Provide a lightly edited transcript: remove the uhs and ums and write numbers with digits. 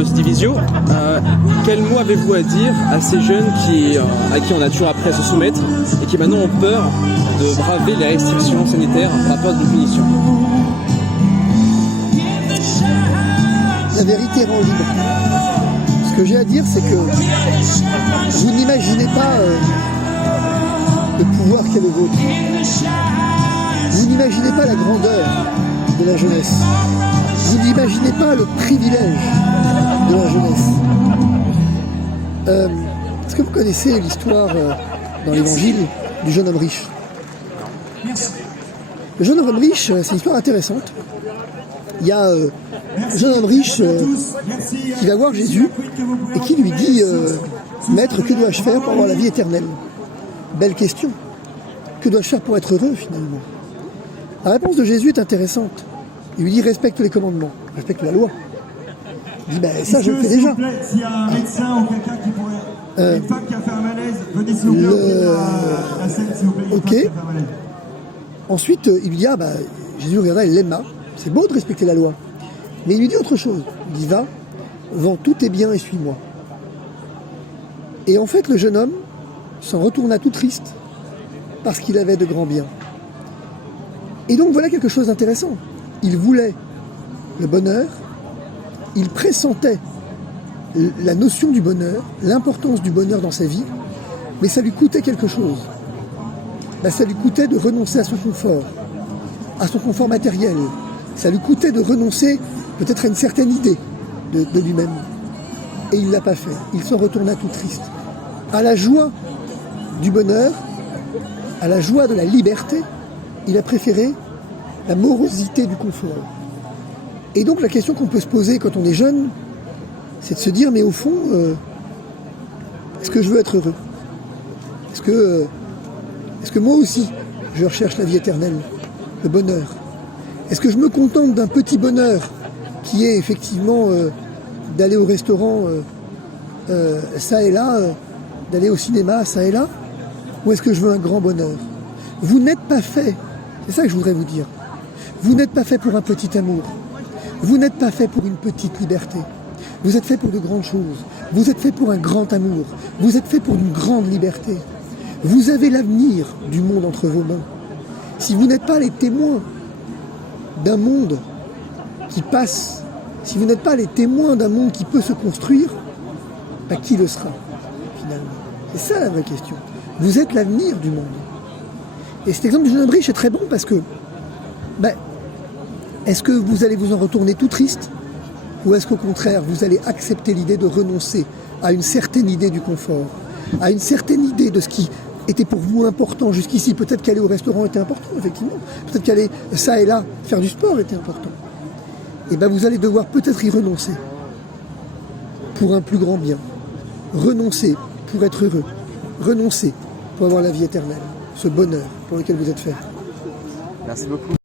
de City Visio. Quel mot avez-vous à dire à ces jeunes à qui on a toujours appris à se soumettre et qui maintenant ont peur de braver les restrictions sanitaires par peur d'une punition? La vérité rend libre. Ce que j'ai à dire, c'est que vous n'imaginez pas le pouvoir qu'est le vôtre. Vous n'imaginez pas la grandeur de la jeunesse. Vous n'imaginez pas le privilège de la jeunesse. Est-ce que vous connaissez l'histoire dans l'Évangile du jeune homme riche? Le jeune homme riche, c'est une histoire intéressante. Il y a un jeune homme riche qui va voir Jésus et qui lui dit Maître, que dois-je faire pour avoir la vie éternelle? Belle question. Que dois-je faire pour être heureux finalement? La réponse de Jésus est intéressante. Il lui dit respecte les commandements, respecte la loi. Il dit ben ça je le fais déjà. S'il y a un médecin ou quelqu'un qui pourrait. Une femme qui a fait un malaise, venez s'il vous plaît la scène s'il vous plaît. Ok. Ensuite il lui dit Jésus regarda, il l'aima. C'est beau de respecter la loi. Mais il lui dit autre chose. Il dit va, vends tous tes biens et suis-moi. Et en fait le jeune homme s'en retourna tout triste parce qu'il avait de grands biens. Et donc voilà quelque chose d'intéressant. Il voulait le bonheur, il pressentait la notion du bonheur, l'importance du bonheur dans sa vie, mais ça lui coûtait quelque chose. Ça lui coûtait de renoncer à son confort matériel. Ça lui coûtait de renoncer peut-être à une certaine idée de lui-même. Et il ne l'a pas fait. Il s'en retourna tout triste. À la joie du bonheur, à la joie de la liberté, il a préféré la morosité du confort. Et donc la question qu'on peut se poser quand on est jeune, c'est de se dire, mais au fond, est-ce que je veux être heureux? Est-ce que moi aussi, je recherche la vie éternelle, le bonheur? Est-ce que je me contente d'un petit bonheur qui est effectivement d'aller au restaurant ça et là, d'aller au cinéma ça et là? Ou est-ce que je veux un grand bonheur? Vous n'êtes pas fait, c'est ça que je voudrais vous dire, vous n'êtes pas fait pour un petit amour, vous n'êtes pas fait pour une petite liberté, vous êtes fait pour de grandes choses, vous êtes fait pour un grand amour, vous êtes fait pour une grande liberté. Vous avez l'avenir du monde entre vos mains. Si vous n'êtes pas les témoins d'un monde qui passe, si vous n'êtes pas les témoins d'un monde qui peut se construire, qui le sera finalement? C'est ça la vraie question. Vous êtes l'avenir du monde. Et cet exemple du jeune homme riche est très bon parce que est-ce que vous allez vous en retourner tout triste, ou est-ce qu'au contraire vous allez accepter l'idée de renoncer à une certaine idée du confort, à une certaine idée de ce qui était pour vous important jusqu'ici? Peut-être qu'aller au restaurant était important, effectivement. Peut-être qu'aller ça et là faire du sport était important. Et vous allez devoir peut-être y renoncer pour un plus grand bien. Renoncer pour être heureux. Renoncer pour avoir la vie éternelle. Ce bonheur pour lequel vous êtes fait. Merci beaucoup.